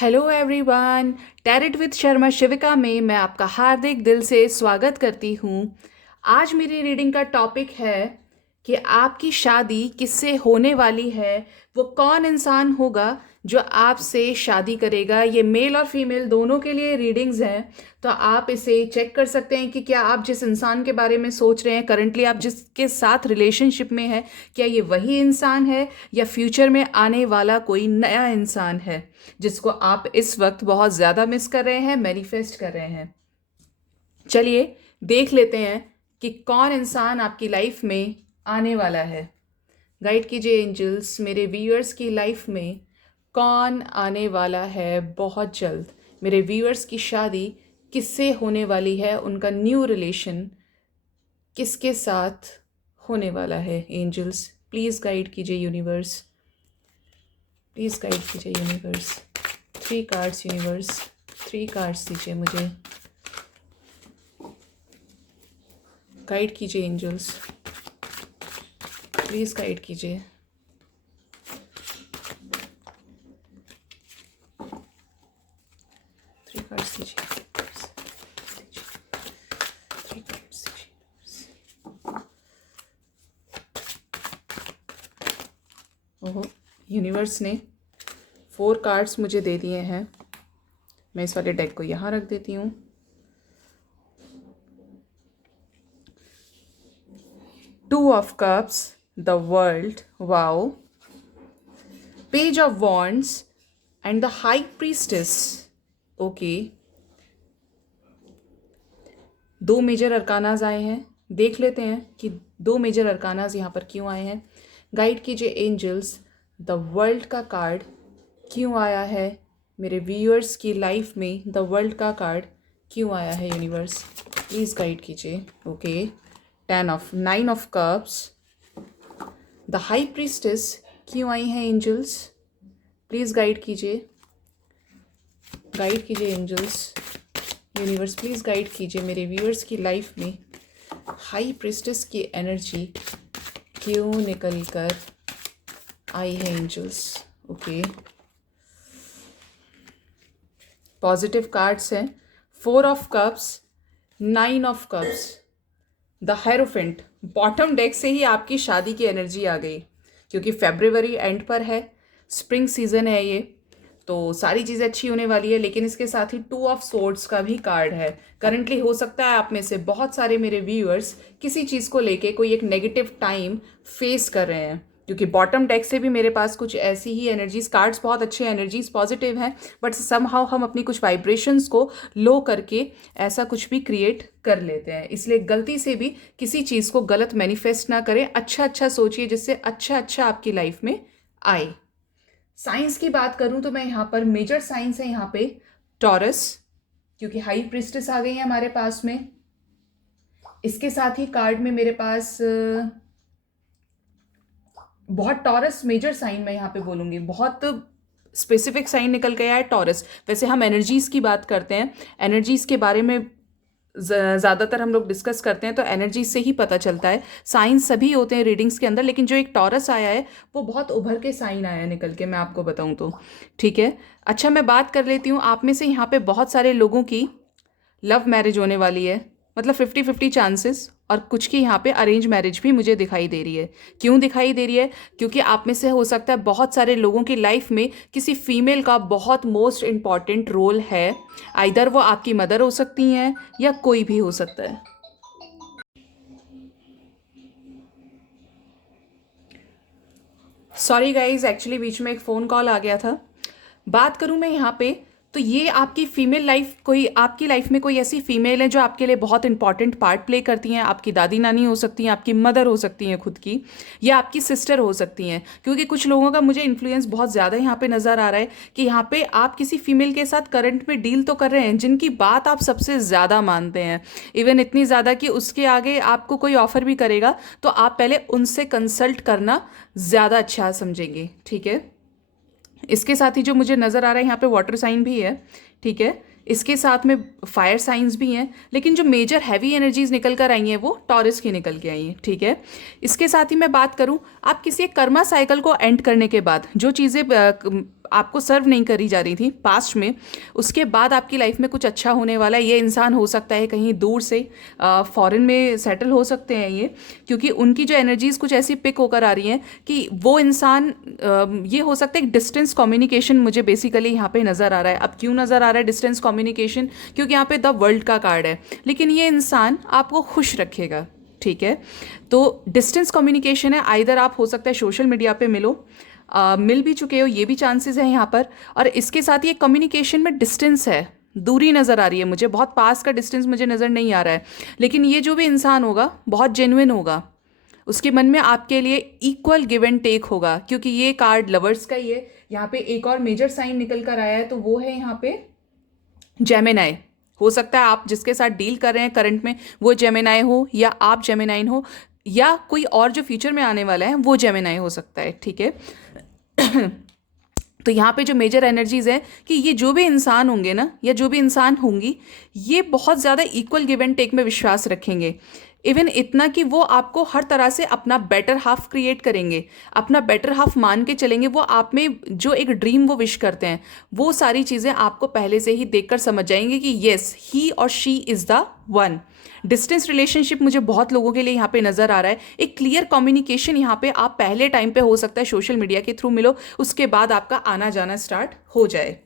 Hello everyone. Tarot with Sharma Shivika में मैं आपका हार्दिक दिल से स्वागत करती हूँ। आज मेरी रीडिंग का टॉपिक है कि आपकी शादी किससे होने वाली है, वो कौन इंसान होगा जो आपसे शादी करेगा। ये मेल और फीमेल दोनों के लिए रीडिंग्स हैं, तो आप इसे चेक कर सकते हैं कि क्या आप जिस इंसान के बारे में सोच रहे हैं, करंटली आप जिसके साथ रिलेशनशिप में है, क्या ये वही इंसान है या फ्यूचर में आने वाला कोई नया इंसान है जिसको आप इस वक्त बहुत ज़्यादा मिस कर रहे हैं, मैनिफेस्ट कर रहे हैं। चलिए देख लेते हैं कि कौन इंसान आपकी लाइफ में आने वाला है। गाइड कीजिए एंजल्स, मेरे व्यूअर्स की लाइफ में कौन आने वाला है बहुत जल्द। मेरे व्यूअर्स की शादी किससे होने वाली है, उनका न्यू रिलेशन किसके साथ होने वाला है। एंजल्स प्लीज़ गाइड कीजिए यूनिवर्स, प्लीज़ गाइड कीजिए यूनिवर्स। 3 कार्ड्स यूनिवर्स, 3 कार्ड्स दीजिए मुझे। गाइड कीजिए एंजल्स, प्लीज़ गाइड कीजिए। थ्री कार्ड्स दीजिए, थ्री कार्ड्स दीजिए। ओहो, यूनिवर्स ने 4 कार्ड्स मुझे दे दिए हैं। मैं इस वाले डेक को यहाँ रख देती हूँ। Two of cups, the world, wow, page of wands and the high priestess. Okay, 2 major arcanas आए हैं। देख लेते हैं कि 2 मेजर अरकानाज यहाँ पर क्यों आए हैं। गाइड कीजिए एंजल्स, द वर्ल्ड का कार्ड क्यों आया है मेरे व्यूअर्स की लाइफ में। द वर्ल्ड का कार्ड क्यों आया है यूनिवर्स, प्लीज़ गाइड कीजिए। Okay, 9 of cups, the high priestess क्यों आई हैं एंजल्स, प्लीज़ गाइड कीजिए। गाइड कीजिए एंजल्स, यूनिवर्स प्लीज़ गाइड कीजिए मेरे व्यूअर्स की लाइफ में हाई प्रीस्टेस की एनर्जी क्यों निकल कर आई है एंजल्स। ओके, पॉजिटिव कार्ड्स हैं। 4 of cups, 9 of cups, the hierophant. Bottom deck से ही आपकी शादी की एनर्जी आ गई, क्योंकि फेब्रुवरी एंड पर है, स्प्रिंग सीजन है ये, तो सारी चीज़ें अच्छी होने वाली है। लेकिन इसके साथ ही 2 ऑफ सोर्ड्स का भी कार्ड है। करंटली हो सकता है आप में से बहुत सारे मेरे व्यूअर्स किसी चीज़ को लेके कोई एक नेगेटिव टाइम फेस कर रहे हैं, क्योंकि बॉटम डेक से भी मेरे पास कुछ ऐसी ही एनर्जीज, कार्ड्स बहुत अच्छे एनर्जीज पॉजिटिव हैं, बट समहाउ हम अपनी कुछ वाइब्रेशंस को लो करके ऐसा कुछ भी क्रिएट कर लेते हैं। इसलिए गलती से भी किसी चीज़ को गलत मैनिफेस्ट ना करें, अच्छा अच्छा सोचिए जिससे अच्छा अच्छा आपकी लाइफ में आए। साइंस की बात करूं तो मैं यहाँ पर मेजर साइंस है यहाँ पे टॉरस, क्योंकि हाई प्रिस्टेस आ गई है हमारे पास में। इसके साथ ही कार्ड में मेरे पास बहुत टॉरस मेजर साइन मैं यहाँ पे बोलूँगी, बहुत स्पेसिफिक साइन निकल गया है टॉरस। वैसे हम एनर्जीज़ की बात करते हैं, एनर्जीज़ के बारे में ज़्यादातर हम लोग डिस्कस करते हैं, तो एनर्जी से ही पता चलता है। साइंस सभी होते हैं रीडिंग्स के अंदर, लेकिन जो एक टॉरस आया है वो बहुत उभर के साइन आया निकल के, मैं आपको बताऊं तो। ठीक है, अच्छा मैं बात कर लेती हूँ। आप में से यहाँ पे बहुत सारे लोगों की लव मैरिज होने वाली है, मतलब 50-50 चांसेस, और कुछ की यहाँ पे अरेंज मैरिज भी मुझे दिखाई दे रही है। क्यों दिखाई दे रही है? क्योंकि आप में से हो सकता है बहुत सारे लोगों की लाइफ में किसी फीमेल का बहुत मोस्ट इम्पॉर्टेंट रोल है। आइदर वो आपकी मदर हो सकती हैं या कोई भी हो सकता है। सॉरी गाइज, एक्चुअली बीच में एक फ़ोन कॉल आ गया था। बात करूं मैं यहाँ पे, तो ये आपकी फीमेल लाइफ, कोई आपकी लाइफ में कोई ऐसी फीमेल है जो आपके लिए बहुत इंपॉर्टेंट पार्ट प्ले करती हैं। आपकी दादी नानी हो सकती हैं, आपकी मदर हो सकती हैं खुद की, या आपकी सिस्टर हो सकती हैं। क्योंकि कुछ लोगों का मुझे इन्फ्लुएंस बहुत ज़्यादा यहाँ पे नज़र आ रहा है कि यहाँ पे आप किसी फीमेल के साथ करंट में डील तो कर रहे हैं जिनकी बात आप सबसे ज़्यादा मानते हैं। इवन इतनी ज़्यादा कि उसके आगे आपको कोई ऑफर भी करेगा तो आप पहले उनसे कंसल्ट करना ज़्यादा अच्छा समझेंगे। ठीक है, इसके साथ ही जो मुझे नज़र आ रहा है यहाँ पे वाटर साइन भी है। ठीक है, इसके साथ में फायर साइंस भी हैं, लेकिन जो मेजर हैवी एनर्जीज निकल कर आई हैं वो टॉरस की निकल के आई हैं। ठीक है, इसके साथ ही मैं बात करूँ, आप किसी एक कर्मा साइकिल को एंड करने के बाद जो चीज़ें आपको सर्व नहीं करी जा रही थी पास्ट में, उसके बाद आपकी लाइफ में कुछ अच्छा होने वाला है। ये इंसान हो सकता है कहीं दूर से, फॉरेन में सेटल हो सकते हैं ये, क्योंकि उनकी जो एनर्जीज कुछ ऐसी पिक होकर आ रही हैं कि वो इंसान, ये हो सकता है डिस्टेंस कम्युनिकेशन मुझे बेसिकली यहाँ पे नज़र आ रहा है। अब क्यों नज़र आ रहा है डिस्टेंस कम्युनिकेशन? क्योंकि यहाँ पे द वर्ल्ड का कार्ड है, लेकिन ये इंसान आपको खुश रखेगा, ठीक है। तो डिस्टेंस कम्युनिकेशन है, आइदर आप हो सकता है सोशल मीडिया पे मिलो, मिल भी चुके हो, ये भी चांसेस हैं यहाँ पर। और इसके साथ ही कम्युनिकेशन में डिस्टेंस है, दूरी नज़र आ रही है मुझे, बहुत पास का डिस्टेंस मुझे नज़र नहीं आ रहा है। लेकिन ये जो भी इंसान होगा बहुत जेन्युइन होगा, उसके मन में आपके लिए इक्वल गिव एंड टेक होगा, क्योंकि ये कार्ड लवर्स का ही है। यहाँ पे एक और मेजर साइन निकल कर आया है, तो वो है यहाँ पे जेमिनाई। हो सकता है आप जिसके साथ डील कर रहे हैं करंट में वो जेमिनाई हो, या आप जेमिनाइन हो, या कोई और जो फ्यूचर में आने वाला है वो जेमिनाई हो सकता है, ठीक है। तो यहाँ पे जो मेजर एनर्जीज है कि ये जो भी इंसान होंगे ना, या जो भी इंसान होंगी, ये बहुत ज़्यादा इक्वल गिव एंड टेक में विश्वास रखेंगे। इवन इतना कि वो आपको हर तरह से अपना बेटर हाफ क्रिएट करेंगे, अपना बेटर हाफ मान के चलेंगे। वो आप में जो एक ड्रीम वो विश करते हैं, वो सारी चीज़ें आपको पहले से ही देखकर समझ जाएंगे कि येस, ही और she is the one. Distance relationship मुझे बहुत लोगों के लिए यहाँ पे नज़र आ रहा है। एक क्लियर कम्युनिकेशन यहाँ पे आप पहले टाइम पे हो सकता है सोशल मीडिया के थ्रू मिलो, उसके बाद आपका आना जाना स्टार्ट हो जाए।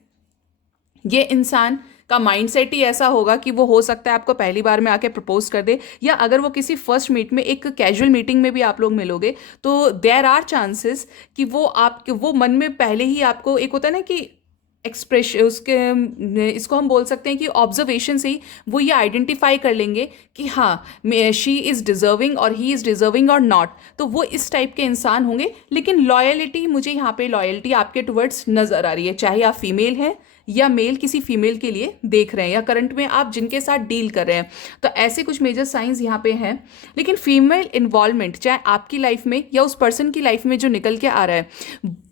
ये इंसान का माइंडसेट ही ऐसा होगा कि वो हो सकता है आपको पहली बार में आके प्रपोज कर दे, या अगर वो किसी फर्स्ट मीट में, एक कैजुअल मीटिंग में भी आप लोग मिलोगे, तो देयर आर चांसेस कि वो मन में पहले ही आपको, एक होता है ना कि एक्सप्रेशन, उसके इसको हम बोल सकते हैं कि ऑब्जर्वेशन से ही वो ये आइडेंटिफाई कर लेंगे कि हाँ, शी इज़ डिज़र्विंग और ही इज़ डिज़र्विंग और नॉट। तो वो इस टाइप के इंसान होंगे। लेकिन लॉयल्टी, मुझे यहाँ पे लॉयल्टी आपके टुवर्ड्स नज़र आ रही है, चाहे आप फीमेल हैं या मेल किसी फीमेल के लिए देख रहे हैं, या करंट में आप जिनके साथ डील कर रहे हैं। तो ऐसे कुछ मेजर साइंस यहाँ पे हैं। लेकिन फीमेल इन्वॉल्वमेंट चाहे आपकी लाइफ में या उस पर्सन की लाइफ में जो निकल के आ रहा है,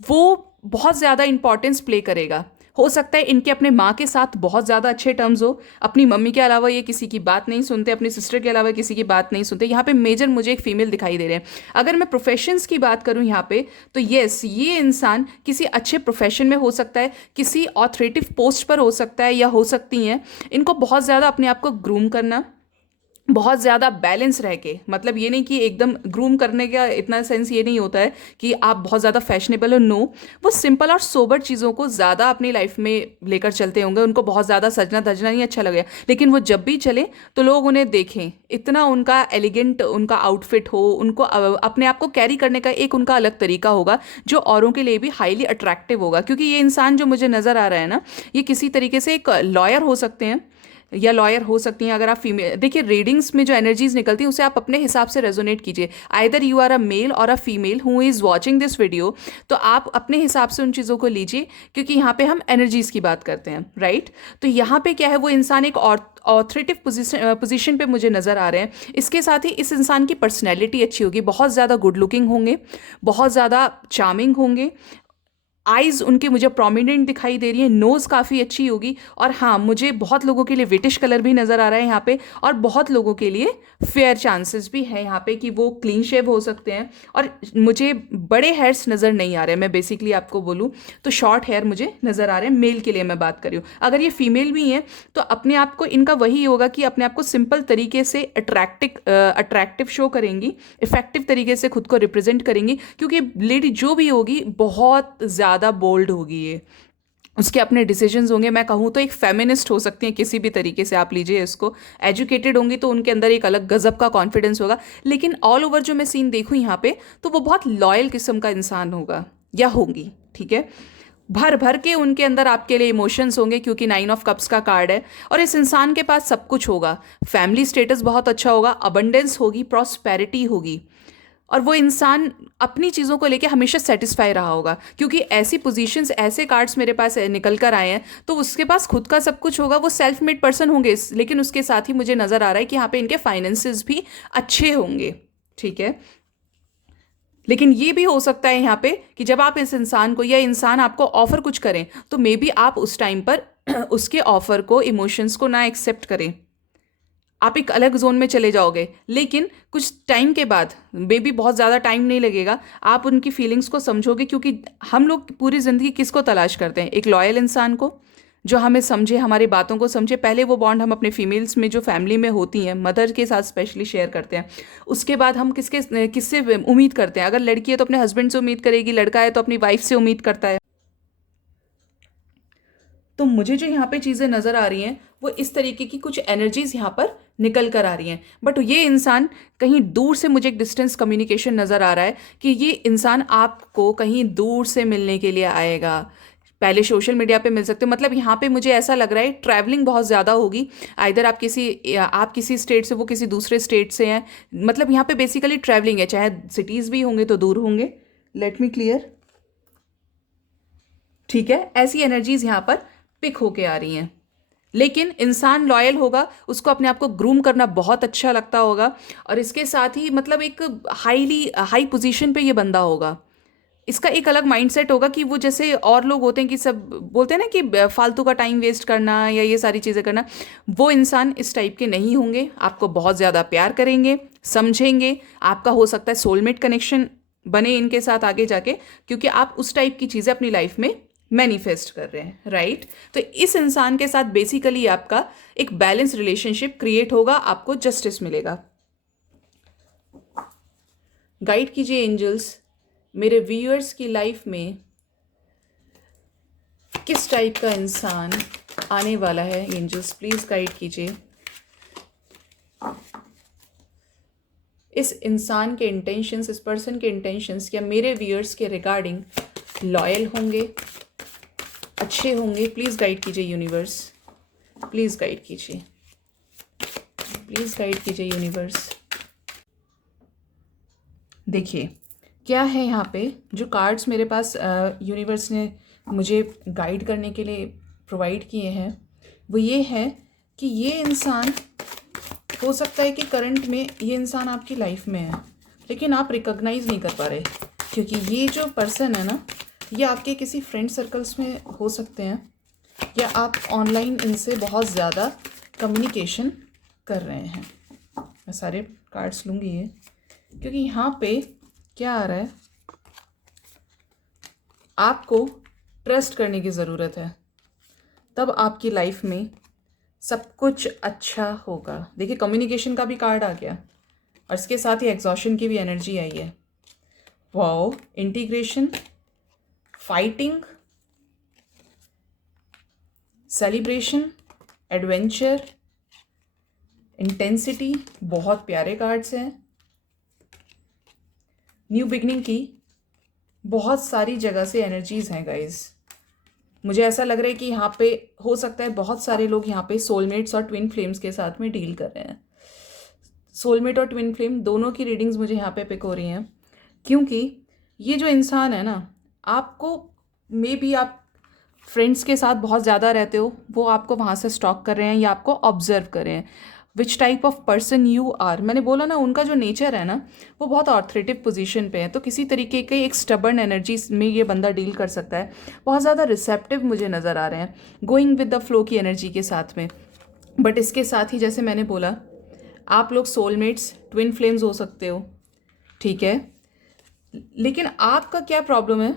वो बहुत ज़्यादा इंपॉर्टेंस प्ले करेगा। हो सकता है इनके अपने माँ के साथ बहुत ज़्यादा अच्छे टर्म्स हो, अपनी मम्मी के अलावा ये किसी की बात नहीं सुनते, अपनी सिस्टर के अलावा किसी की बात नहीं सुनते। यहाँ पे मेजर मुझे एक फीमेल दिखाई दे रहे हैं। अगर मैं प्रोफेशंस की बात करूँ यहाँ पे, तो येस, ये इंसान किसी अच्छे प्रोफेशन में हो सकता है, किसी ऑथोरेटिव पोस्ट पर हो सकता है, या हो सकती हैं। इनको बहुत ज़्यादा अपने आप को ग्रूम करना, बहुत ज़्यादा बैलेंस रह के, मतलब ये नहीं कि एकदम ग्रूम करने का इतना सेंस ये नहीं होता है कि आप बहुत ज़्यादा फैशनेबल हो, नो। वो सिंपल और सोबर चीज़ों को ज़्यादा अपनी लाइफ में लेकर चलते होंगे। उनको बहुत ज़्यादा सजना धजना नहीं अच्छा लगेगा, लेकिन वो जब भी चले तो लोग उन्हें देखें, इतना उनका एलिगेंट उनका आउटफिट हो, उनको अपने आप को कैरी करने का एक उनका अलग तरीका होगा, जो औरों के लिए भी हाईली अट्रैक्टिव होगा। क्योंकि ये इंसान जो मुझे नज़र आ रहा है ना, ये किसी तरीके से एक लॉयर हो सकते हैं या लॉयर हो सकती हैं। अगर आप फीमेल, देखिए रीडिंग्स में जो एनर्जीज निकलती हैं उसे आप अपने हिसाब से रेजोनेट कीजिए। Either you are a male और a female who is watching this video, तो आप अपने हिसाब से उन चीज़ों को लीजिए, क्योंकि यहाँ पे हम एनर्जीज की बात करते हैं, राइट। तो यहाँ पे क्या है, वो इंसान एक ऑथोरेटिव पोजीशन पे मुझे नज़र आ रहे हैं। इसके साथ ही इस इंसान की पर्सनैलिटी अच्छी होगी, बहुत ज़्यादा गुड लुकिंग होंगे, बहुत ज़्यादा चार्मिंग होंगे। आइज़ उनके मुझे प्रोमिनेंट दिखाई दे रही है, नोज़ काफ़ी अच्छी होगी। और हाँ, मुझे बहुत लोगों के लिए विटिश कलर भी नज़र आ रहा है यहाँ पे, और बहुत लोगों के लिए फेयर चांसेस भी है यहाँ पे कि वो क्लीन शेव हो सकते हैं। और मुझे बड़े हेयर्स नज़र नहीं आ रहे हैं, मैं बेसिकली आपको बोलूँ तो शॉर्ट हेयर मुझे नज़र आ रहे हैं, मेल के लिए मैं बात कर रही हूँ। अगर ये फीमेल भी हैं तो अपने आप को, इनका वही होगा कि अपने आप को सिंपल तरीके से अट्रैक्टिव शो करेंगी, इफेक्टिव तरीके से खुद को रिप्रेजेंट करेंगी। क्योंकि लेडी जो भी होगी बहुत ज़्यादा बोल्ड होगी, ये उसके अपने डिसीजंस होंगे। मैं कहूँ तो एक फेमिनिस्ट हो सकती हैं किसी भी तरीके से आप लीजिए इसको। एजुकेटेड होंगी तो उनके अंदर एक अलग गजब का कॉन्फिडेंस होगा। लेकिन ऑल ओवर जो मैं सीन देखूँ यहाँ पे, तो वो बहुत लॉयल किस्म का इंसान होगा या होंगी, ठीक है। भर भर के उनके अंदर आपके लिए इमोशंस होंगे, क्योंकि 9 ऑफ कप्स का कार्ड है। और इस इंसान के पास सब कुछ होगा, फैमिली स्टेटस बहुत अच्छा होगा, अबंडेंस होगी, प्रॉस्पेरिटी होगी। और वो इंसान अपनी चीज़ों को लेके हमेशा सेटिस्फाई रहा होगा, क्योंकि ऐसी पोजीशंस, ऐसे कार्ड्स मेरे पास निकल कर आए हैं। तो उसके पास खुद का सब कुछ होगा, वो सेल्फ मेड पर्सन होंगे। लेकिन उसके साथ ही मुझे नज़र आ रहा है कि यहाँ पे इनके फाइनेंसेस भी अच्छे होंगे, ठीक है। लेकिन ये भी हो सकता है यहाँ पे कि जब आप इस इंसान को, या इंसान आपको ऑफर कुछ करें, तो मे बी आप उस टाइम पर उसके ऑफर को, इमोशंस को ना एक्सेप्ट करें। आप एक अलग जोन में चले जाओगे, लेकिन कुछ टाइम के बाद, बेबी बहुत ज़्यादा टाइम नहीं लगेगा, आप उनकी फीलिंग्स को समझोगे। क्योंकि हम लोग पूरी ज़िंदगी किसको तलाश करते हैं? एक लॉयल इंसान को, जो हमें समझे, हमारी बातों को समझे। पहले वो बॉन्ड हम अपने फीमेल्स में जो फैमिली में होती हैं, मदर के साथ स्पेशली शेयर करते हैं। उसके बाद हम किससे उम्मीद करते हैं? अगर लड़की है तो अपने हस्बैंड से उम्मीद करेगी, लड़का है तो अपनी वाइफ से उम्मीद करता है। तो मुझे जो यहाँ पे चीज़ें नज़र आ रही हैं वो इस तरीके की कुछ एनर्जीज यहाँ पर निकल कर आ रही हैं। बट ये इंसान कहीं दूर से, मुझे एक डिस्टेंस कम्युनिकेशन नज़र आ रहा है कि ये इंसान आपको कहीं दूर से मिलने के लिए आएगा। पहले सोशल मीडिया पे मिल सकते हो, मतलब यहाँ पे मुझे ऐसा लग रहा है ट्रैवलिंग बहुत ज़्यादा होगी। आइदर आप किसी स्टेट से, वो किसी दूसरे स्टेट से हैं। मतलब यहाँ पे बेसिकली ट्रैवलिंग है, चाहे सिटीज़ भी होंगे तो दूर होंगे। लेट मी क्लियर, ठीक है। ऐसी एनर्जीज यहाँ पर पिक होके आ रही हैं। लेकिन इंसान लॉयल होगा, उसको अपने आप को ग्रूम करना बहुत अच्छा लगता होगा, और इसके साथ ही मतलब एक हाई पोजीशन पे ये बंदा होगा। इसका एक अलग माइंडसेट होगा कि वो, जैसे और लोग होते हैं कि सब बोलते हैं ना कि फालतू का टाइम वेस्ट करना या ये सारी चीज़ें करना, वो इंसान इस टाइप के नहीं होंगे। आपको बहुत ज़्यादा प्यार करेंगे, समझेंगे। आपका हो सकता है सोलमेट कनेक्शन बने इनके साथ आगे जाके, क्योंकि आप उस टाइप की चीज़ें अपनी लाइफ में मैनिफेस्ट कर रहे हैं, राइट। तो इस इंसान के साथ बेसिकली आपका एक बैलेंस रिलेशनशिप क्रिएट होगा, आपको जस्टिस मिलेगा। गाइड कीजिए एंजल्स, मेरे व्यूअर्स की लाइफ में किस टाइप का इंसान आने वाला है। एंजल्स प्लीज गाइड कीजिए। इस इंसान के इंटेंशंस, इस पर्सन के इंटेंशंस क्या मेरे व्यूअर्स के रिगार्डिंग लॉयल होंगे, अच्छे होंगे? प्लीज़ गाइड कीजिए यूनिवर्स, प्लीज़ गाइड कीजिए, प्लीज़ गाइड कीजिए यूनिवर्स। देखिए क्या है यहाँ पे, जो कार्ड्स मेरे पास यूनिवर्स ने मुझे गाइड करने के लिए प्रोवाइड किए हैं वो ये है कि ये इंसान, हो सकता है कि करंट में ये इंसान आपकी लाइफ में है, लेकिन आप रिकॉग्नाइज नहीं कर पा रहे, क्योंकि ये जो पर्सन है ना, ये आपके किसी फ्रेंड सर्कल्स में हो सकते हैं, या आप ऑनलाइन इनसे बहुत ज़्यादा कम्युनिकेशन कर रहे हैं। मैं सारे कार्ड्स लूँगी ये, क्योंकि यहाँ पे क्या आ रहा है, आपको ट्रस्ट करने की ज़रूरत है, तब आपकी लाइफ में सब कुछ अच्छा होगा। देखिए कम्युनिकेशन का भी कार्ड आ गया, और इसके साथ ही एग्जॉशन की भी एनर्जी आई है। Wow, integration, fighting, celebration, adventure, intensity, बहुत प्यारे कार्ड्स हैं। न्यू बिगनिंग की बहुत सारी जगह से एनर्जीज हैं गाइज। मुझे ऐसा लग रहा है कि यहाँ पे हो सकता है बहुत सारे लोग यहाँ पे सोलमेट्स और ट्विन फ्लेम्स के साथ में डील कर रहे हैं। सोलमेट और ट्विन फ्लेम दोनों की रीडिंग्स मुझे यहाँ पे पिक हो रही हैं, क्योंकि ये जो इंसान है ना, आपको मे बी आप फ्रेंड्स के साथ बहुत ज़्यादा रहते हो, वो आपको वहाँ से स्टॉक कर रहे हैं या आपको ऑब्जर्व कर रहे हैं। Which type of person you are, मैंने बोला ना, उनका जो नेचर है ना वो बहुत ऑथोरिटेटिव पोजीशन पे है, तो किसी तरीके के एक स्टबर्न एनर्जी में ये बंदा डील कर सकता है। बहुत ज़्यादा रिसेप्टिव मुझे नज़र आ रहे हैं, गोइंग विद द फ्लो की एनर्जी के साथ में। बट इसके साथ ही जैसे मैंने बोला, आप लोग सोलमेट्स, ट्विन फ्लेम्स हो सकते हो, ठीक है। लेकिन आपका क्या प्रॉब्लम है,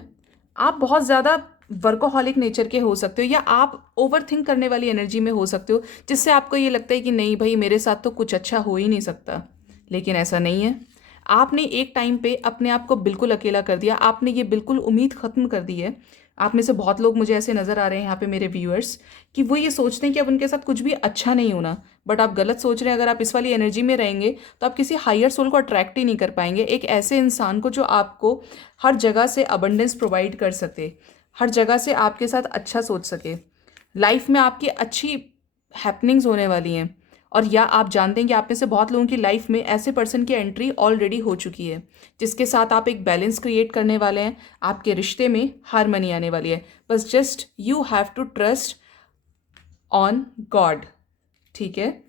आप बहुत ज़्यादा वर्कोहॉलिक नेचर के हो सकते हो, या आप ओवर थिंक करने वाली एनर्जी में हो सकते हो, जिससे आपको ये लगता है कि नहीं भाई मेरे साथ तो कुछ अच्छा हो ही नहीं सकता। लेकिन ऐसा नहीं है। आपने एक टाइम पे अपने आप को बिल्कुल अकेला कर दिया, आपने ये बिल्कुल उम्मीद ख़त्म कर दी है। आप में से बहुत लोग मुझे ऐसे नज़र आ रहे हैं यहाँ पे मेरे व्यूअर्स, कि वो ये सोचते हैं कि अब उनके साथ कुछ भी अच्छा नहीं होना। बट आप गलत सोच रहे हैं। अगर आप इस वाली एनर्जी में रहेंगे तो आप किसी हायर सोल को अट्रैक्ट ही नहीं कर पाएंगे, एक ऐसे इंसान को जो आपको हर जगह से अबंडेंस प्रोवाइड कर सके, हर जगह से आपके साथ अच्छा सोच सके। लाइफ में आपकी अच्छी हैपनिंग्स होने वाली हैं, और या आप जानते हैं कि आप में से बहुत लोगों की लाइफ में ऐसे पर्सन की एंट्री ऑलरेडी हो चुकी है, जिसके साथ आप एक बैलेंस क्रिएट करने वाले हैं। आपके रिश्ते में हारमनी आने वाली है। बस just you have to trust on God, ठीक है।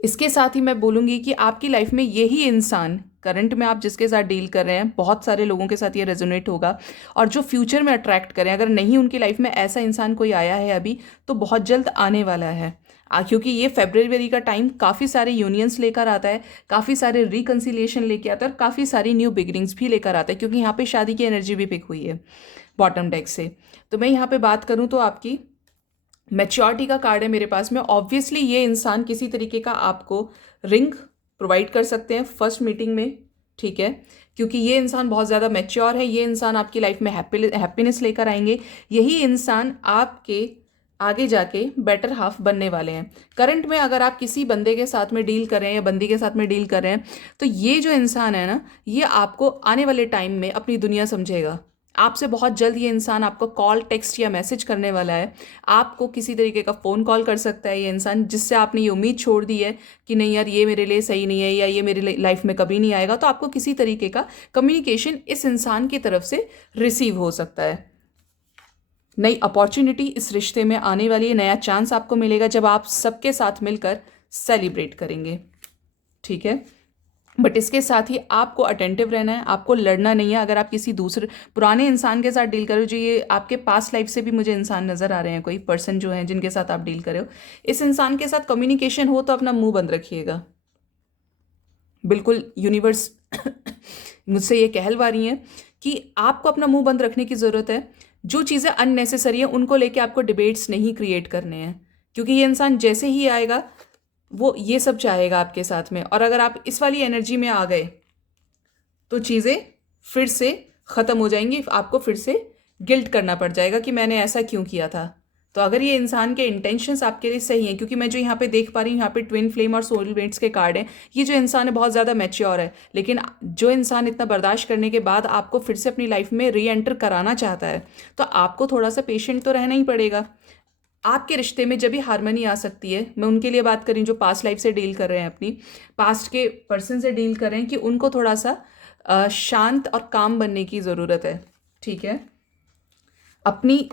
इसके साथ ही मैं बोलूँगी कि आपकी लाइफ में यही इंसान करंट में आप जिसके साथ डील कर रहे हैं, बहुत सारे लोगों के साथ ये रेजोनेट होगा। और जो फ्यूचर में अट्रैक्ट करें, अगर नहीं उनकी लाइफ में ऐसा इंसान कोई आया है अभी, तो बहुत जल्द आने वाला है। क्योंकि ये फेब्रुअरी का टाइम काफ़ी सारे यूनियंस लेकर आता है, काफ़ी सारे रिकन्सिलिएशन लेके आता है और काफ़ी सारी न्यू बिगिनिंग्स भी लेकर आता है, क्योंकि यहाँ पे शादी की एनर्जी भी पिक हुई है बॉटम डेक से। तो मैं यहाँ पे बात करूँ तो आपकी मैच्योरिटी का कार्ड है मेरे पास में। ऑब्वियसली ये इंसान किसी तरीके का आपको रिंग प्रोवाइड कर सकते हैं फर्स्ट मीटिंग में, ठीक है, क्योंकि ये इंसान बहुत ज़्यादा मैच्योर है। ये इंसान आपकी लाइफ में हैप्पीनेस लेकर आएंगे। यही इंसान आपके आगे जाके बेटर हाफ बनने वाले हैं। करंट में अगर आप किसी बंदे के साथ में डील कर रहे हैं या बंदी के साथ में डील कर रहे हैं, तो ये जो इंसान है ना, ये आपको आने वाले टाइम में अपनी दुनिया समझेगा। आपसे बहुत जल्द ये इंसान आपको कॉल, टेक्स्ट या मैसेज करने वाला है। आपको किसी तरीके का फ़ोन कॉल कर सकता है ये इंसान, जिससे आपने ये उम्मीद छोड़ दी है कि नहीं यार ये मेरे लिए सही नहीं है या ये मेरे लाइफ में कभी नहीं आएगा। तो आपको किसी तरीके का कम्युनिकेशन इस इंसान की तरफ से रिसीव हो सकता है। नई अपॉर्चुनिटी इस रिश्ते में आने वाली है, नया चांस आपको मिलेगा जब आप सबके साथ मिलकर सेलिब्रेट करेंगे, ठीक है। बट इसके साथ ही आपको अटेंटिव रहना है, आपको लड़ना नहीं है। अगर आप किसी दूसरे पुराने इंसान के साथ डील कर रहे हो, जो ये आपके पास्ट लाइफ से भी मुझे इंसान नज़र आ रहे हैं, कोई पर्सन जो है जिनके साथ आप डील कर रहे हो, इस इंसान के साथ कम्युनिकेशन हो तो अपना मुंह बंद रखिएगा। बिल्कुल यूनिवर्स मुझसे ये कहलवा रही है कि आपको अपना मुंह बंद रखने की ज़रूरत है। जो चीज़ें अननेसेसरी हैं उनको लेके आपको डिबेट्स नहीं क्रिएट करने हैं, क्योंकि ये इंसान जैसे ही आएगा वो ये सब चाहेगा आपके साथ में। और अगर आप इस वाली एनर्जी में आ गए तो चीज़ें फिर से ख़त्म हो जाएंगी, आपको फिर से गिल्ट करना पड़ जाएगा कि मैंने ऐसा क्यों किया था। तो अगर ये इंसान के इंटेंशंस आपके लिए सही हैं, क्योंकि मैं जो यहाँ पे देख पा रही हूँ, यहाँ पे ट्विन फ्लेम और सोलमेट्स के कार्ड हैं। ये जो इंसान है बहुत ज़्यादा मैच्योर है, लेकिन जो इंसान इतना बर्दाश्त करने के बाद आपको फिर से अपनी लाइफ में री एंटर कराना चाहता है, तो आपको थोड़ा सा पेशेंट तो रहना ही पड़ेगा। आपके रिश्ते में जब भी हारमनी आ सकती है, मैं उनके लिए बात करी जो पास्ट लाइफ से डील कर रहे हैं, अपनी पास्ट के पर्सन से डील कर रहे हैं, कि उनको थोड़ा सा शांत और काम बनने की ज़रूरत है, ठीक है। अपनी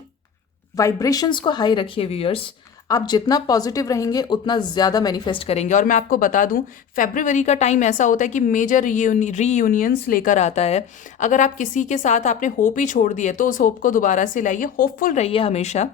वाइब्रेशंस को हाई रखिए व्यूअर्स। आप जितना पॉजिटिव रहेंगे उतना ज़्यादा मैनिफेस्ट करेंगे। और मैं आपको बता दूं, फेब्रुअरी का टाइम ऐसा होता है कि मेजर रीयूनियंस लेकर आता है। अगर आप किसी के साथ आपने होप ही छोड़ दिया तो उस होप को दोबारा से लाइए, होपफुल रहिए, हमेशा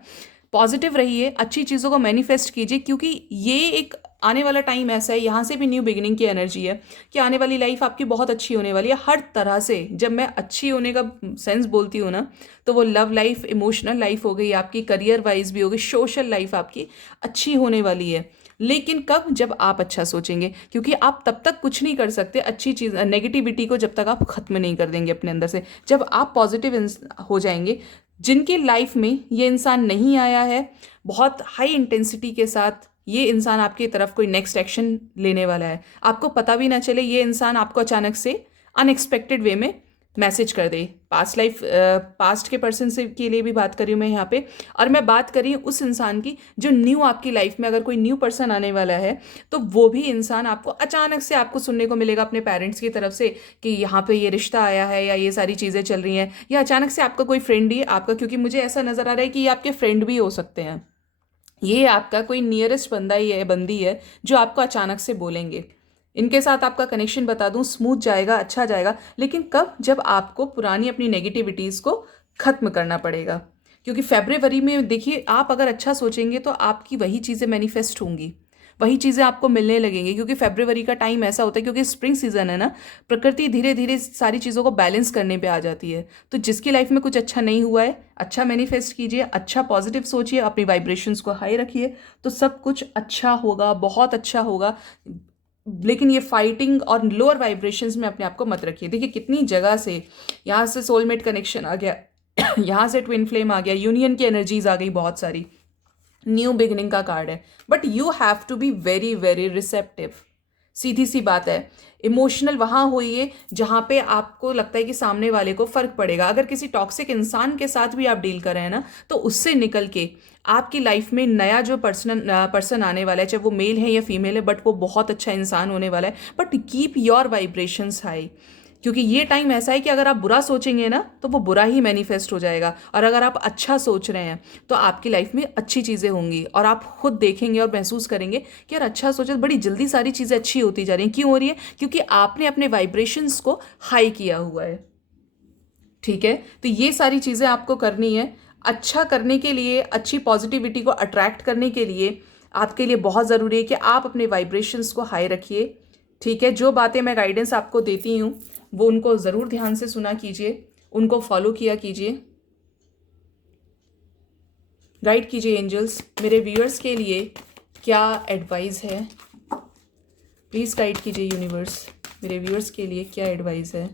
पॉजिटिव रहिए, अच्छी चीज़ों को मैनिफेस्ट कीजिए, क्योंकि ये एक आने वाला टाइम ऐसा है, यहाँ से भी न्यू बिगिनिंग की एनर्जी है कि आने वाली लाइफ आपकी बहुत अच्छी होने वाली है हर तरह से। जब मैं अच्छी होने का सेंस बोलती हूँ ना, तो वो लव लाइफ, इमोशनल लाइफ हो गई आपकी, करियर वाइज भी हो गई, सोशल लाइफ आपकी अच्छी होने वाली है। लेकिन कब? जब आप अच्छा सोचेंगे, क्योंकि आप तब तक कुछ नहीं कर सकते अच्छी चीज़, नेगेटिविटी को जब तक आप ख़त्म नहीं कर देंगे अपने अंदर से। जब आप पॉजिटिव हो जाएंगे, जिनकी लाइफ में ये इंसान नहीं आया है, बहुत हाई इंटेंसिटी के साथ ये इंसान आपकी तरफ कोई नेक्स्ट एक्शन लेने वाला है। आपको पता भी ना चले, ये इंसान आपको अचानक से अनएक्सपेक्टेड वे में मैसेज कर दे। पास्ट लाइफ, पास्ट के पर्सन से के लिए भी बात कर रही हूँ मैं यहाँ पे। और मैं बात कर रही हूँ उस इंसान की जो न्यू आपकी लाइफ में, अगर कोई न्यू पर्सन आने वाला है, तो वो भी इंसान आपको अचानक से आपको सुनने को मिलेगा अपने पेरेंट्स की तरफ से कि यहाँ पे ये रिश्ता आया है या ये सारी चीज़ें चल रही हैं, या अचानक से आपका कोई फ्रेंड ही आपका, क्योंकि मुझे ऐसा नज़र आ रहा है कि ये आपके फ्रेंड भी हो सकते हैं, ये आपका कोई नियरेस्ट बंदा ही है, बंदी है, जो आपको अचानक से बोलेंगे। इनके साथ आपका कनेक्शन बता दूं स्मूथ जाएगा, अच्छा जाएगा। लेकिन कब? जब आपको पुरानी अपनी नेगेटिविटीज़ को ख़त्म करना पड़ेगा। क्योंकि फेब्रुअरी में देखिए, आप अगर अच्छा सोचेंगे तो आपकी वही चीज़ें मैनिफेस्ट होंगी, वही चीज़ें आपको मिलने लगेंगी। क्योंकि फेब्रुअरी का टाइम ऐसा होता है, क्योंकि स्प्रिंग सीजन है ना, प्रकृति धीरे धीरे सारी चीज़ों को बैलेंस करने पे आ जाती है। तो जिसकी लाइफ में कुछ अच्छा नहीं हुआ है, अच्छा मैनिफेस्ट कीजिए, अच्छा पॉजिटिव सोचिए, अपनी वाइब्रेशंस को हाई रखिए, तो सब कुछ अच्छा होगा, बहुत अच्छा होगा। लेकिन ये फाइटिंग और लोअर वाइब्रेशंस में अपने आप को मत रखिए। देखिए कितनी जगह से, यहाँ से सोलमेट कनेक्शन आ गया यहाँ से ट्विन फ्लेम आ गया, यूनियन की एनर्जीज आ गई, बहुत सारी न्यू बिगनिंग का कार्ड है। But you have to be very very receptive. सीधी सी बात है, इमोशनल वहाँ होइए जहाँ पे आपको लगता है कि सामने वाले को फ़र्क पड़ेगा। अगर किसी टॉक्सिक इंसान के साथ भी आप डील कर रहे हैं ना, तो उससे निकल के आपकी लाइफ में नया जो पर्सन आने वाला है, चाहे वो मेल है या फीमेल है, बट वो बहुत अच्छा इंसान होने वाला है। But keep your vibrations high, क्योंकि ये टाइम ऐसा है कि अगर आप बुरा सोचेंगे ना तो वो बुरा ही मैनिफेस्ट हो जाएगा, और अगर आप अच्छा सोच रहे हैं तो आपकी लाइफ में अच्छी चीज़ें होंगी, और आप खुद देखेंगे और महसूस करेंगे कि यार अच्छा सोचे, बड़ी जल्दी सारी चीज़ें अच्छी होती जा रही हैं। क्यों हो रही है? क्योंकि आपने अपने वाइब्रेशंस को हाई किया हुआ है। ठीक है, तो ये सारी चीज़ें आपको करनी है। अच्छा करने के लिए, अच्छी पॉजिटिविटी को अट्रैक्ट करने के लिए आपके लिए बहुत ज़रूरी है कि आप अपने वाइब्रेशंस को हाई रखिए। ठीक है, जो बातें मैं गाइडेंस आपको देती हूँ वो उनको ज़रूर ध्यान से सुना कीजिए, उनको फॉलो किया कीजिए, गाइड कीजिए। एंजल्स मेरे व्यूअर्स के लिए क्या एडवाइस है, प्लीज़ गाइड कीजिए। यूनिवर्स मेरे व्यूअर्स के लिए क्या एडवाइस है।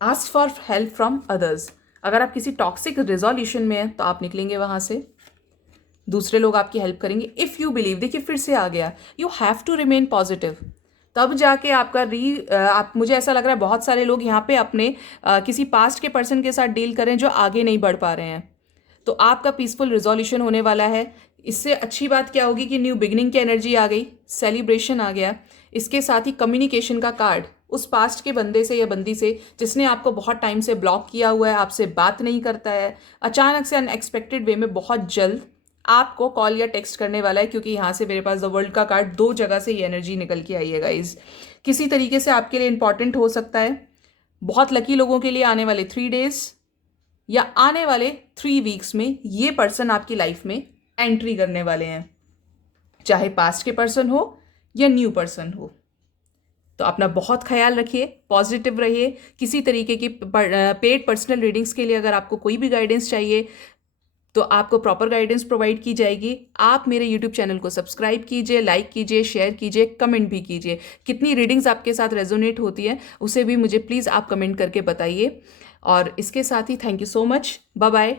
Ask for help from others. अगर आप किसी टॉक्सिक रिजोल्यूशन में हैं तो आप निकलेंगे वहाँ से, दूसरे लोग आपकी हेल्प करेंगे। इफ़ यू बिलीव, देखिए फिर से आ गया, you have to remain positive, तब जाके आपका आप, मुझे ऐसा लग रहा है बहुत सारे लोग यहाँ पे अपने किसी पास्ट के पर्सन के साथ डील करें जो आगे नहीं बढ़ पा रहे हैं, तो आपका पीसफुल रिजोल्यूशन होने वाला है। इससे अच्छी बात क्या होगी कि न्यू बिगनिंग की एनर्जी आ गई, सेलिब्रेशन आ गया। इसके साथ ही कम्युनिकेशन का कार्ड उस पास्ट के बंदे से या बंदी से जिसने आपको बहुत टाइम से ब्लॉक किया हुआ है, आपसे बात नहीं करता है, अचानक से अनएक्सपेक्टेड वे में बहुत जल्द आपको कॉल या टेक्स्ट करने वाला है, क्योंकि यहाँ से मेरे पास द वर्ल्ड का कार्ड, दो जगह से ये एनर्जी निकल के आई है गाइज। किसी तरीके से आपके लिए इंपॉर्टेंट हो सकता है। बहुत लकी लोगों के लिए आने वाले 3 डेज या आने वाले 3 वीक्स में ये पर्सन आपकी लाइफ में एंट्री करने वाले हैं, चाहे पास्ट के पर्सन हो या न्यू पर्सन हो। तो अपना बहुत ख्याल रखिए, पॉजिटिव रहिए। किसी तरीके की पेड पर्सनल रीडिंग्स के लिए अगर आपको कोई भी गाइडेंस चाहिए तो आपको प्रॉपर गाइडेंस प्रोवाइड की जाएगी। आप मेरे यूट्यूब चैनल को सब्सक्राइब कीजिए, लाइक कीजिए, शेयर कीजिए, कमेंट भी कीजिए। कितनी रीडिंग्स आपके साथ रेजोनेट होती है उसे भी मुझे प्लीज़ आप कमेंट करके बताइए। और इसके साथ ही thank you so much, bye bye.